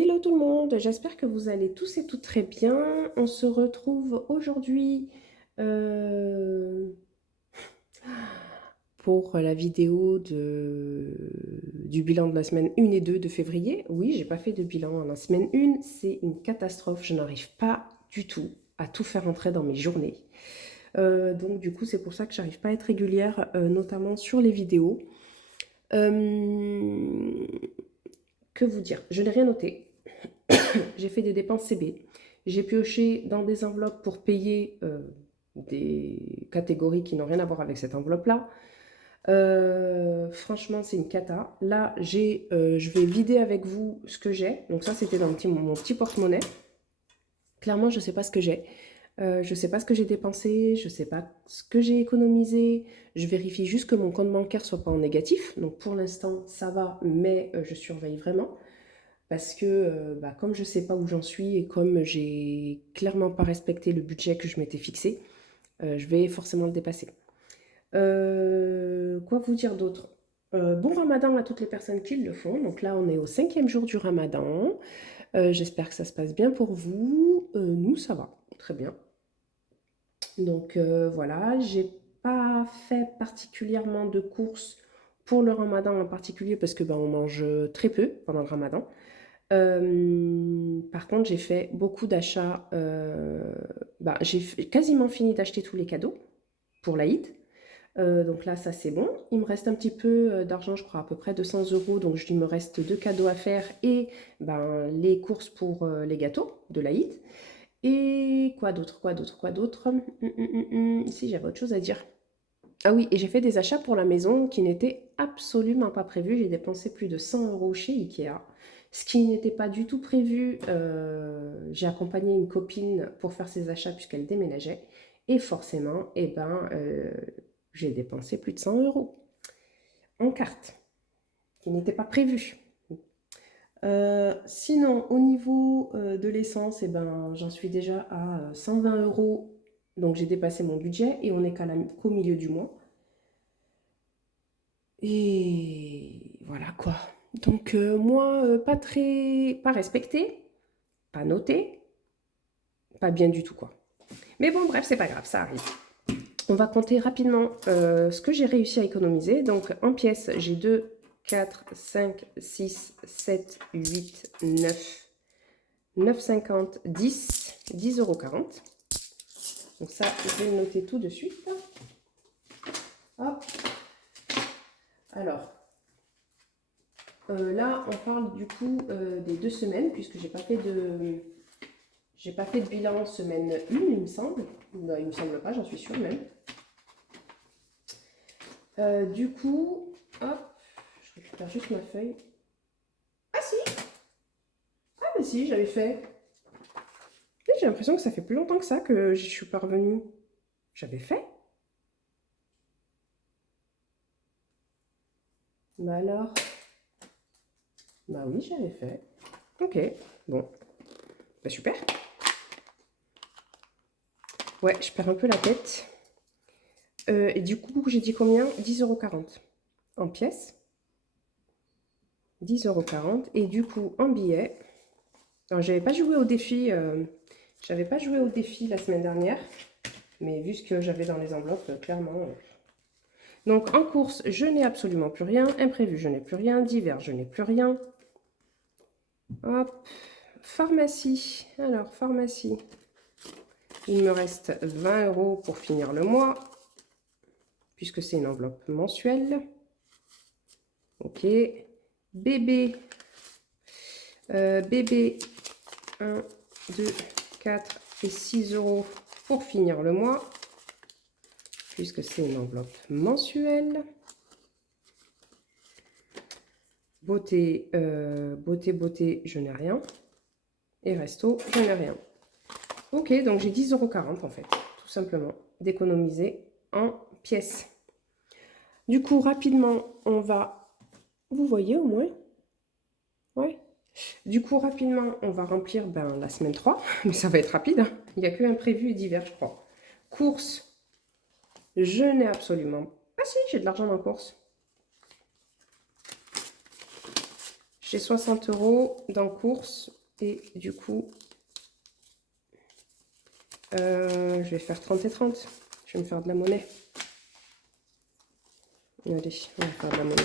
Hello tout le monde, j'espère que vous allez tous et toutes très bien. On se retrouve aujourd'hui pour la vidéo du bilan de la semaine 1 et 2 de février. Oui, j'ai pas fait de bilan en la semaine 1, c'est une catastrophe, je n'arrive pas du tout à tout faire entrer dans mes journées. Donc du coup, c'est pour ça que j'arrive pas à être régulière, notamment sur les vidéos. Euh, que vous dire? Je n'ai rien noté. J'ai fait des dépenses CB. J'ai pioché dans des enveloppes pour payer des catégories qui n'ont rien à voir avec cette enveloppe-là. Franchement, c'est une cata. Là, je vais vider avec vous ce que j'ai. Donc ça, c'était dans mon petit porte-monnaie. Clairement, je ne sais pas ce que j'ai. Je ne sais pas ce que j'ai dépensé, je ne sais pas ce que j'ai économisé. Je vérifie juste que mon compte bancaire soit pas en négatif. Donc pour l'instant, ça va, mais je surveille vraiment. Parce que comme je ne sais pas où j'en suis et comme j'ai clairement pas respecté le budget que je m'étais fixé, je vais forcément le dépasser. Quoi vous dire d'autre? Bon ramadan à toutes les personnes qui le font. Donc là, on est au 5e jour du ramadan. J'espère que ça se passe bien pour vous. Nous, ça va. Très bien. Donc voilà, j'ai pas fait particulièrement de courses pour le ramadan en particulier parce que on mange très peu pendant le ramadan. Par contre, j'ai fait beaucoup d'achats. Quasiment fini d'acheter tous les cadeaux pour l'Aïd. Donc là, ça c'est bon. Il me reste un petit peu d'argent, je crois à peu près 200 euros. Donc il me reste 2 cadeaux à faire et les courses pour les gâteaux de l'Aïd. Et quoi d'autre, quoi d'autre, quoi d'autre? Si j'avais autre chose à dire. Ah oui, et j'ai fait des achats pour la maison qui n'étaient absolument pas prévus. J'ai dépensé plus de 100 euros chez Ikea, ce qui n'était pas du tout prévu. J'ai accompagné une copine pour faire ses achats puisqu'elle déménageait. Et forcément, j'ai dépensé plus de 100 euros en carte, qui n'était pas prévu. Sinon, au niveau de l'essence, j'en suis déjà à 120 euros. Donc j'ai dépassé mon budget et on est qu'au milieu du mois. Et voilà quoi. Donc moi, pas respecté, pas noté, pas bien du tout quoi. Mais bon, bref, c'est pas grave, ça arrive. On va compter rapidement ce que j'ai réussi à économiser. Donc en pièces, j'ai 2, 4, 5, 6, 7, 8, 9, 9,50, 10, 10,40 €. Donc ça, je vais le noter tout de suite. Hop. Alors, là, on parle du coup des 2 semaines, puisque j'ai pas fait de bilan semaine 1, il me semble. Non, il me semble pas, j'en suis sûre même. Du coup, hop, je récupère juste ma feuille. Ah si! Ah mais si, j'avais fait. J'ai l'impression que ça fait plus longtemps que ça que je suis pas revenue. J'avais fait? Bah alors? Bah oui, j'avais fait. Ok, bon. Bah super. Ouais, je perds un peu la tête. Et du coup, j'ai dit combien? 10,40 € en pièces. 10,40 € et du coup en billets. Alors j'avais pas joué au défi, la semaine dernière, mais vu ce que j'avais dans les enveloppes, clairement. Donc en course, je n'ai absolument plus rien. Imprévu, je n'ai plus rien. Divers, je n'ai plus rien. Hop. Pharmacie. Alors pharmacie. Il me reste 20 € pour finir le mois, puisque c'est une enveloppe mensuelle. Ok. Bébé. Bébé. 1, 2, 4 et 6 € pour finir le mois, puisque c'est une enveloppe mensuelle. Beauté, beauté, je n'ai rien. Et resto, je n'ai rien. Ok, donc j'ai 10,40 € en fait, tout simplement, d'économiser en pièces. Du coup, rapidement, on va... Vous voyez au moins? Ouais. Du coup, rapidement, on va remplir la semaine 3, mais ça va être rapide, hein. Il n'y a que imprévu et divers, je crois. Courses, je n'ai absolument... Ah si, j'ai de l'argent en course. J'ai 60 € dans course et du coup, je vais faire 30 et 30. Je vais me faire de la monnaie. Allez, on va faire de la monnaie.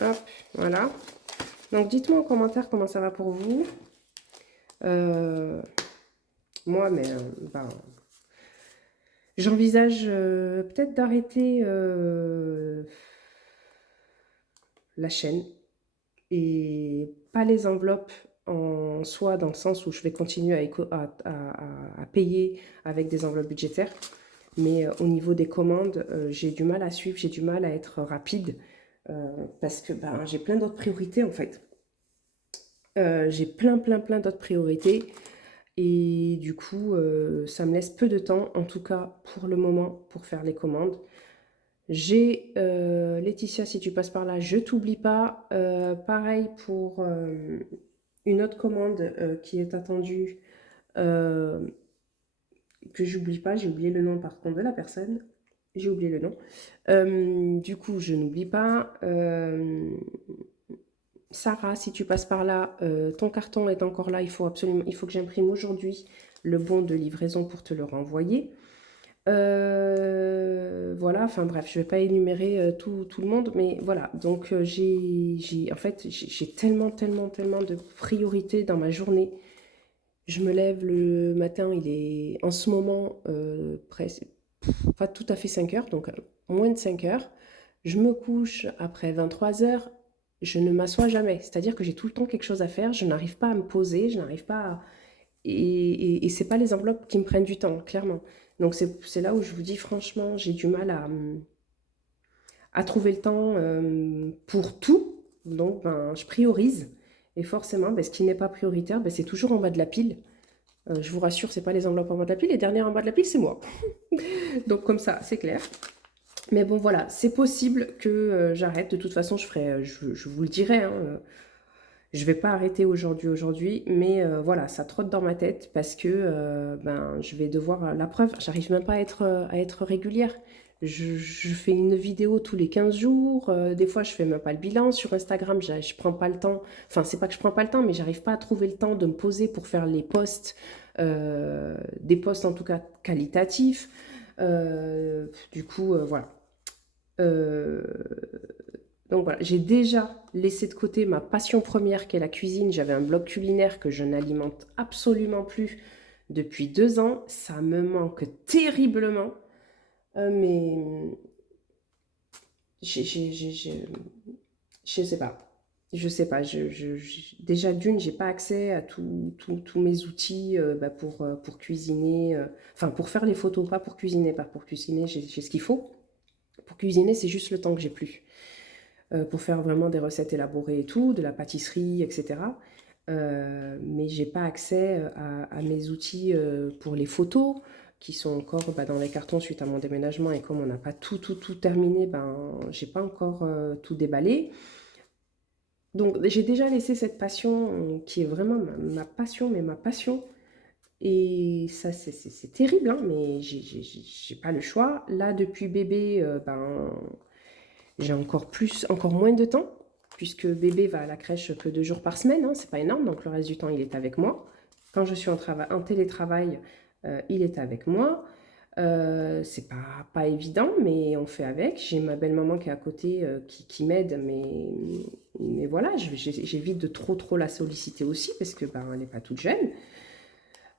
Hop, voilà. Donc dites-moi en commentaire comment ça va pour vous. Moi, mais ben, j'envisage peut-être d'arrêter la chaîne et pas les enveloppes en soi, dans le sens où je vais continuer à payer avec des enveloppes budgétaires. Mais au niveau des commandes, j'ai du mal à suivre, j'ai du mal à être rapide parce que ben, j'ai plein d'autres priorités en fait. J'ai plein d'autres priorités et du coup, ça me laisse peu de temps, en tout cas pour le moment, pour faire les commandes. J'ai Laetitia, si tu passes par là, je t'oublie pas. Pareil pour une autre commande qui est attendue, euh, que j'oublie pas. J'ai oublié le nom par contre de la personne. J'ai oublié le nom. Du coup, je n'oublie pas. Sarah, si tu passes par là, ton carton est encore là. Il faut que j'imprime aujourd'hui le bon de livraison pour te le renvoyer. Voilà, enfin bref, je vais pas énumérer tout le monde, mais voilà. Donc en fait, j'ai tellement de priorités dans ma journée. Je me lève le matin, il est en ce moment presque pas tout à fait 5 heures, donc moins de 5 heures. Je me couche après 23 heures, je ne m'assois jamais. C'est-à-dire que j'ai tout le temps quelque chose à faire, je n'arrive pas à me poser, je n'arrive pas à... Et c'est pas les enveloppes qui me prennent du temps, clairement. Donc c'est là où je vous dis franchement, j'ai du mal à trouver le temps pour tout. Donc ben, je priorise. Et forcément, ben, ce qui n'est pas prioritaire, ben, c'est toujours en bas de la pile. Je vous rassure, c'est pas les enveloppes en bas de la pile. Les dernières en bas de la pile, c'est moi. Donc comme ça, c'est clair. Mais bon, voilà, c'est possible que j'arrête. De toute façon, je vous le dirai. Hein, je vais pas arrêter aujourd'hui, mais voilà, ça trotte dans ma tête parce que ben, je vais devoir... La preuve, j'arrive même pas à être régulière. Je fais une vidéo tous les 15 jours. Des fois, je fais même pas le bilan. Sur Instagram, je prends pas le temps. Enfin, c'est pas que je prends pas le temps, mais j'arrive pas à trouver le temps de me poser pour faire les posts. Des posts en tout cas qualitatifs. Du coup, voilà. Euh, donc voilà, j'ai déjà laissé de côté ma passion première qui est la cuisine. J'avais un blog culinaire que je n'alimente absolument plus depuis 2 ans. Ça me manque terriblement. Mais je sais pas. Je sais pas. Déjà d'une, j'ai pas accès à tous mes outils bah, pour cuisiner. Enfin, pour faire les photos, pas pour cuisiner. Pas pour cuisiner, j'ai ce qu'il faut. Pour cuisiner, c'est juste le temps que j'ai plus. Pour faire vraiment des recettes élaborées et tout, de la pâtisserie, etc. Mais j'ai pas accès à mes outils pour les photos qui sont encore bah, dans les cartons suite à mon déménagement et comme on n'a pas tout terminé, ben j'ai pas encore tout déballé. Donc j'ai déjà laissé cette passion qui est vraiment ma passion, mais ma passion. Et ça c'est terrible, hein, mais j'ai pas le choix. Là depuis bébé, ben j'ai encore moins de temps, puisque bébé va à la crèche que 2 jours par semaine, hein, c'est pas énorme, donc le reste du temps il est avec moi. Quand je suis en télétravail, il est avec moi. C'est pas évident, mais on fait avec. J'ai ma belle-maman qui est à côté, qui m'aide, mais voilà, j'évite de trop la solliciter aussi, parce que ben, elle n'est pas toute jeune.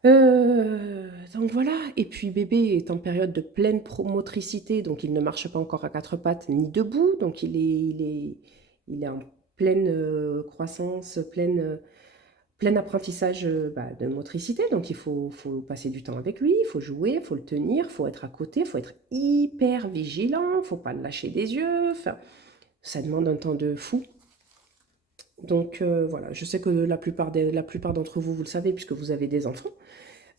Donc voilà, et puis bébé est en période de pleine motricité, donc il ne marche pas encore à quatre pattes ni debout, donc il est en pleine croissance, plein apprentissage bah, de motricité, donc faut passer du temps avec lui, il faut jouer, il faut le tenir, il faut être à côté, il faut être hyper vigilant, il ne faut pas le lâcher des yeux, enfin, ça demande un temps de fou. Donc voilà, je sais que la plupart d'entre vous, vous le savez puisque vous avez des enfants.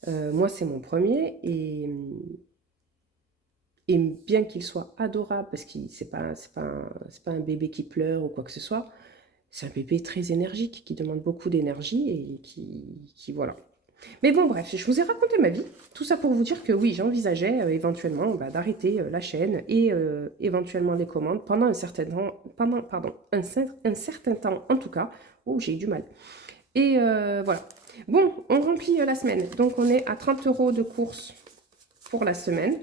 Moi, c'est mon premier et bien qu'il soit adorable, parce que c'est pas un bébé qui pleure ou quoi que ce soit, c'est un bébé très énergique, qui demande beaucoup d'énergie et qui voilà. Mais bon, bref, je vous ai raconté ma vie. Tout ça pour vous dire que oui, j'envisageais éventuellement d'arrêter la chaîne et éventuellement les commandes pendant un certain temps, un certain temps en tout cas. Oh, j'ai eu du mal. Et voilà. Bon, on remplit la semaine. Donc, on est à 30 € de courses pour la semaine.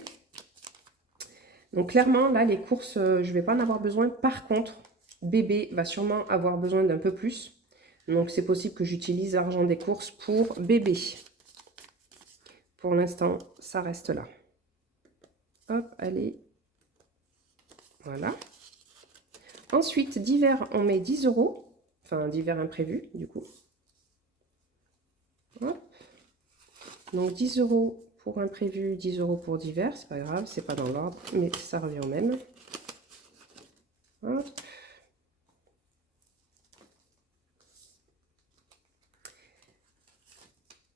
Donc, clairement, là, les courses, je ne vais pas en avoir besoin. Par contre, bébé va sûrement avoir besoin d'un peu plus. Donc, c'est possible que j'utilise l'argent des courses pour bébé. Pour l'instant, ça reste là. Hop, allez. Voilà. Ensuite, divers, on met 10 €. Enfin, divers imprévus, du coup. Hop. Donc, 10 € pour imprévu, 10 € pour divers. C'est pas grave, c'est pas dans l'ordre, mais ça revient au même. Hop.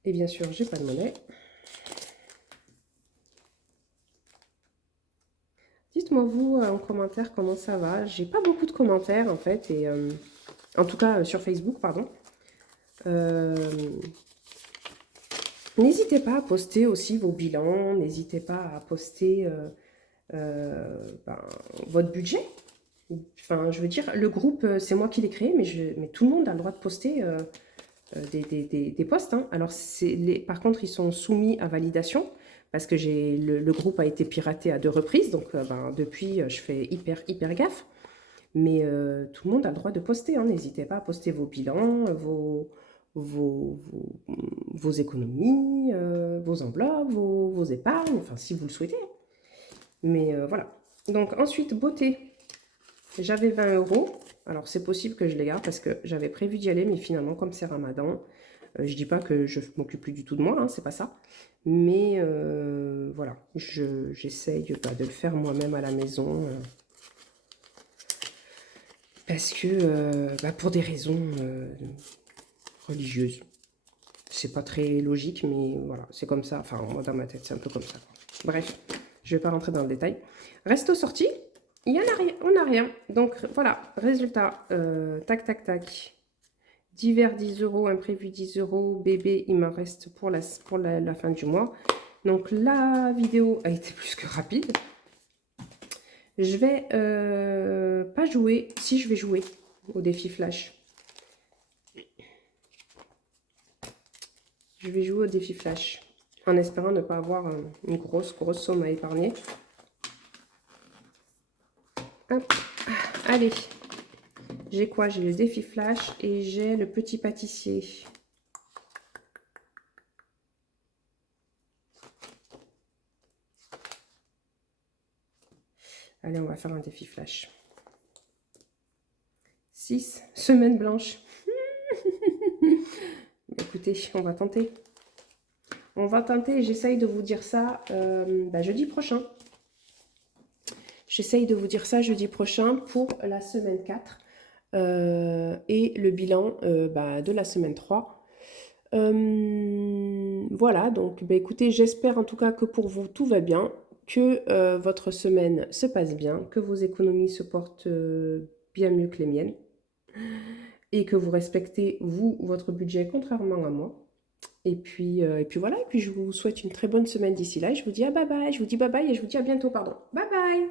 Et bien sûr, j'ai pas de monnaie. Dites-moi vous en commentaire comment ça va. J'ai pas beaucoup de commentaires en fait, et en tout cas sur Facebook, pardon. N'hésitez pas à poster aussi vos bilans, n'hésitez pas à poster votre budget. Enfin, je veux dire, le groupe, c'est moi qui l'ai créé, mais tout le monde a le droit de poster des posts. Hein. Alors, par contre, ils sont soumis à validation parce que le groupe a été piraté à 2 reprises. Donc, depuis, je fais hyper gaffe. Mais tout le monde a le droit de poster. Hein. N'hésitez pas à poster vos bilans, vos économies, vos enveloppes, vos épargnes, enfin, si vous le souhaitez. Hein. Mais voilà. Donc, ensuite, beauté. J'avais 20 €. Alors, c'est possible que je les garde parce que j'avais prévu d'y aller, mais finalement, comme c'est Ramadan, je dis pas que je m'occupe plus du tout de moi, hein, c'est pas ça. Mais voilà, j'essaye de le faire moi-même à la maison. Parce que, pour des raisons religieuses. C'est pas très logique, mais voilà, c'est comme ça. Enfin, moi, dans ma tête, c'est un peu comme ça. Bref, je vais pas rentrer dans le détail. Resto sorti. Il y en a rien, on n'a rien. Donc voilà, résultat, tac. Divers 10 €, imprévu 10 €, bébé, il me reste pour la fin du mois. Donc la vidéo a été plus que rapide. Je vais pas jouer, si je vais jouer au défi flash. Je vais jouer au défi flash, en espérant ne pas avoir une grosse somme à épargner. Hop. Allez, j'ai quoi? J'ai le défi flash et j'ai le petit pâtissier. Allez, on va faire un défi flash. 6 semaines blanches. Écoutez, on va tenter. On va tenter, j'essaye de vous dire ça jeudi prochain. J'essaye de vous dire ça jeudi prochain pour la semaine 4 et le bilan de la semaine 3. Voilà, donc écoutez, j'espère en tout cas que pour vous tout va bien, que votre semaine se passe bien, que vos économies se portent bien mieux que les miennes et que vous respectez, vous, votre budget contrairement à moi. Et puis voilà, et puis je vous souhaite une très bonne semaine d'ici là. Et je vous dis bye bye, je vous dis bye bye et je vous dis à bientôt, pardon. Bye bye!